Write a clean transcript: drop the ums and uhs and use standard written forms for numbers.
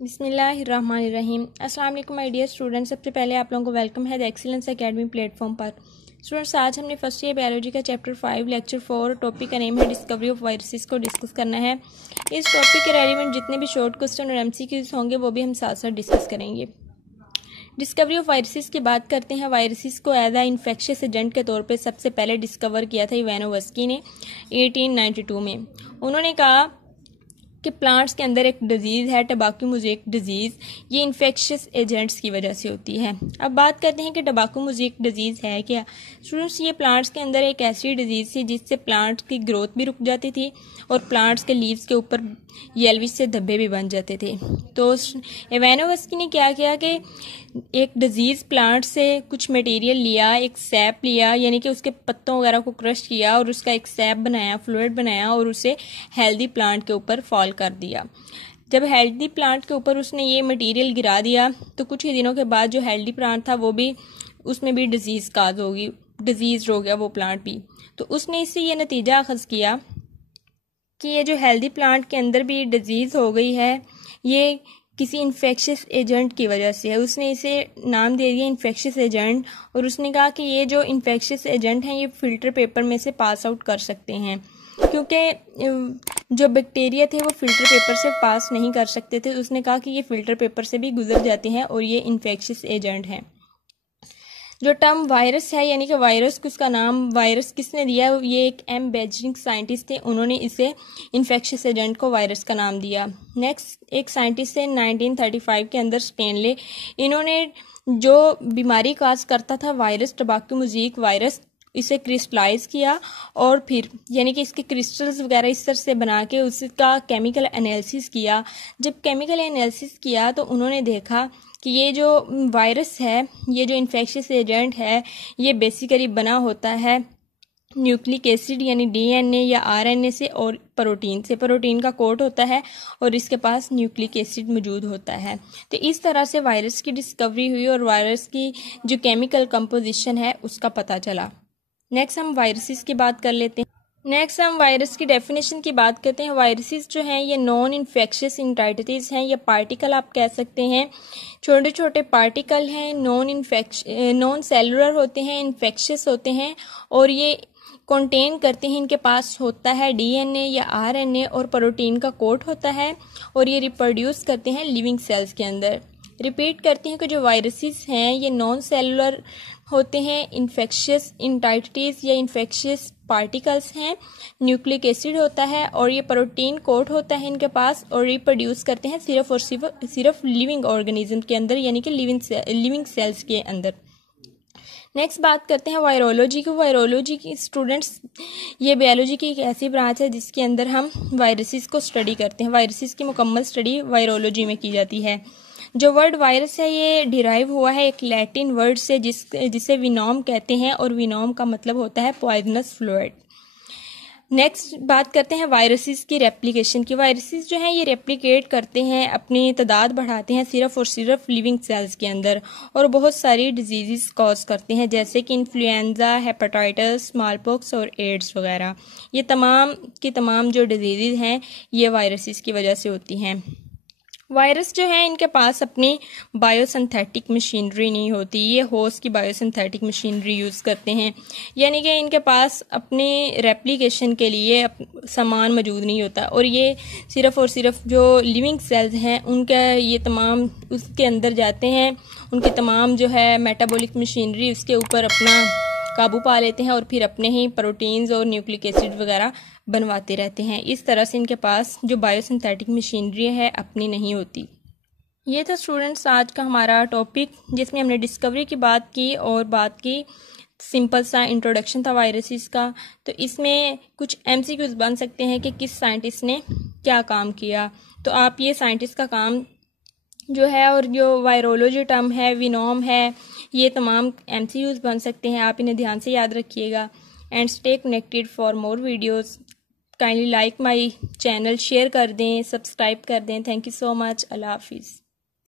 बिस्मिल्लाहिर्रहमानिर्रहीम। अस्सलाम वालेकुम माय डियर स्टूडेंट्स। सबसे पहले आप लोगों को वेलकम है द एक्सीलेंस एकेडमी प्लेटफॉर्म पर। स्टूडेंट्स, आज हमने फर्स्ट ईयर बायोलॉजी का चैप्टर 5 लेक्चर 4 टॉपिक का नेम है डिस्कवरी ऑफ वायरसेस को डिस्कस करना है। इस टॉपिक के रेलिवेंट जितने भी शॉर्ट क्वेश्चन और एमसीक्यूज होंगे वो भी हम साथ साथ डिस्कस करेंगे। डिस्कवरी ऑफ वायरसेस की बात करते हैं। वायरसेस को एज अ इन्फेक्शियस एजेंट के तौर पे सबसे पहले डिस्कवर किया था इवानोवस्की ने 1892 में। उन्होंने कहा कि प्लांट्स के अंदर एक डिजीज़ है टबाकू मोज़ेक डिजीज़, ये इन्फेक्शियस एजेंट्स की वजह से होती है। अब बात करते हैं कि टबाकू मोज़ेक डिजीज़ है क्या। स्टूडेंट्स, ये प्लांट्स के अंदर एक ऐसी डिजीज़ थी जिससे प्लांट्स की ग्रोथ भी रुक जाती थी और प्लांट्स के लीव्स के ऊपर येल्विश से धब्बे भी बन जाते थे। तो इवानोवस्की ने क्या किया कि एक डिजीज़ प्लांट से कुछ मटेरियल लिया, एक सैप लिया, यानी कि उसके पत्तों वगैरह को क्रश किया और उसका एक सैप बनाया, फ्लूइड बनाया और उसे हेल्दी प्लांट के ऊपर फॉल कर दिया। जब हेल्दी प्लांट के ऊपर उसने ये मटेरियल गिरा दिया तो कुछ ही दिनों के बाद जो हेल्दी प्लांट था वो भी उसमें भी डिजीज़ काज होगी, डिजीज हो गया वो प्लांट भी। तो उसने इससे ये नतीजा अखज़ किया कि ये जो हेल्दी प्लांट के अंदर भी डिजीज़ हो गई है ये किसी इन्फेक्शियस एजेंट की वजह से है। उसने इसे नाम दे दिया इन्फेक्शियस एजेंट और उसने कहा कि ये जो इन्फेक्शियस एजेंट हैं ये फिल्टर पेपर में से पास आउट कर सकते हैं, क्योंकि जो बैक्टीरिया थे वो फिल्टर पेपर से पास नहीं कर सकते थे। उसने कहा कि ये फिल्टर पेपर से भी गुजर जाते हैं और ये इन्फेक्शियस एजेंट हैं। जो टर्म वायरस है, यानी कि वायरस को उसका नाम वायरस किसने दिया, ये एक एम बेजरिंग साइंटिस्ट थे, उन्होंने इसे इन्फेक्शियस एजेंट को वायरस का नाम दिया। नेक्स्ट एक साइंटिस्ट थे 1935 के अंदर स्टेनले, इन्होंने जो बीमारी काज करता था वायरस टबाकू मोज़ेक वायरस, इसे क्रिस्टलाइज किया और फिर यानी कि इसके क्रिस्टल्स वगैरह इस तरह से बना के उसका केमिकल एनालिसिस किया। जब केमिकल एनालिसिस किया तो उन्होंने देखा कि ये जो वायरस है, ये जो इन्फेक्शियस एजेंट है, ये बेसिकली बना होता है न्यूक्लिक एसिड यानी डीएनए या आरएनए से और प्रोटीन से। प्रोटीन का कोट होता है और इसके पास न्यूक्लिक एसिड मौजूद होता है। तो इस तरह से वायरस की डिस्कवरी हुई और वायरस की जो केमिकल कंपोजिशन है उसका पता चला। नेक्स्ट हम वायरसेस की बात कर लेते हैं। नेक्स्ट हम वायरस की डेफिनेशन की बात करते हैं। वायरसेस जो हैं ये नॉन इन्फेक्शियस एंटिटीज हैं या पार्टिकल आप कह सकते हैं। छोटे छोटे पार्टिकल हैं, नॉन सेलुलर होते हैं, इन्फेक्शियस होते हैं और ये कंटेन करते हैं, इनके पास होता है डीएनए या आरएनए और प्रोटीन का कोट होता है और ये रिप्रोड्यूस करते हैं लिविंग सेल्स के अंदर। रिपीट करते हैं कि जो वायरसेस हैं ये नॉन सेलुलर होते हैं, इन्फेक्शियस एंटिटीज या इन्फेक्शियस पार्टिकल्स हैं, न्यूक्लिक एसिड होता है और ये प्रोटीन कोट होता है इनके पास और रिप्रोड्यूस करते हैं सिर्फ और सिर्फ लिविंग ऑर्गेनिज्म के अंदर, यानी कि लिविंग सेल्स के अंदर। नेक्स्ट बात करते हैं वायरोलॉजी की। वायरोलॉजी की स्टूडेंट्स, ये बायोलॉजी की एक ऐसी ब्रांच है जिसके अंदर हम वायरसेस को स्टडी करते हैं। वायरसेस की मुकम्मल स्टडी वायरोलॉजी में की जाती है। जो वर्ड वायरस है ये डिराइव हुआ है एक लैटिन वर्ड से जिसे विनोम कहते हैं और विनोम का मतलब होता है पॉइजनस फ्लूइड। नेक्स्ट बात करते हैं वायरसेस की रेप्लिकेशन की। वायरसेस जो हैं ये रेप्लिकेट करते हैं, अपनी तादाद बढ़ाते हैं सिर्फ और सिर्फ लिविंग सेल्स के अंदर और बहुत सारी डिजीज़ कॉज करते हैं जैसे कि इन्फ्लुएंजा, हेपेटाइटिस, स्मॉलपॉक्स और एड्स वगैरह। ये तमाम की तमाम जो डिजीज़ हैं ये वायरसेस की वजह से होती हैं। वायरस जो है इनके पास अपनी बायोसिंथेटिक मशीनरी नहीं होती, ये होस्ट की बायोसिंथेटिक मशीनरी यूज़ करते हैं, यानी कि इनके पास अपने रेप्लिकेशन के लिए सामान मौजूद नहीं होता और ये सिर्फ और सिर्फ जो लिविंग सेल्स हैं उनका ये तमाम उसके अंदर जाते हैं, उनकी तमाम जो है मेटाबॉलिक मशीनरी उसके ऊपर अपना काबू पा लेते हैं और फिर अपने ही प्रोटीन्स और न्यूक्लिक एसिड वगैरह बनवाते रहते हैं। इस तरह से इनके पास जो बायोसिंथेटिक मशीनरी है अपनी नहीं होती। ये था स्टूडेंट्स आज का हमारा टॉपिक जिसमें हमने डिस्कवरी की बात की और बात की सिंपल सा इंट्रोडक्शन था वायरसेस का। तो इसमें कुछ एमसीक्यूज बन सकते हैं कि किस साइंटिस्ट ने क्या काम किया। तो आप ये साइंटिस्ट का काम जो है और जो वायरोलॉजी टर्म है, विनोम है, ये तमाम एमसीक्यूज बन सकते हैं, आप इन्हें ध्यान से याद रखिएगा। And stay connected for more videos. Kindly like my channel, share कर दें, सब्सक्राइब कर दें। Thank you so much. अल्लाह हाफिज़।